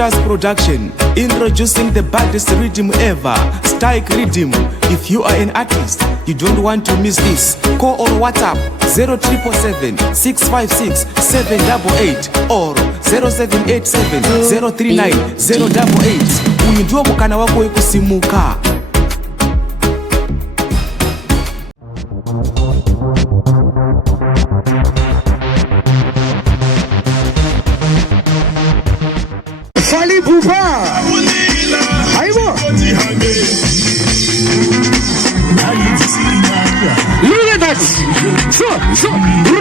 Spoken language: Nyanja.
Status Production, introducing the baddest rhythm ever, Strike Rhythm. If you are an artist, you don't want to miss this. Call or WhatsApp 0777 656 788 or 0787 039 088. Uyu ndio mukana wako wekusimuka. Fali Buba. Aibo. Look at that. So.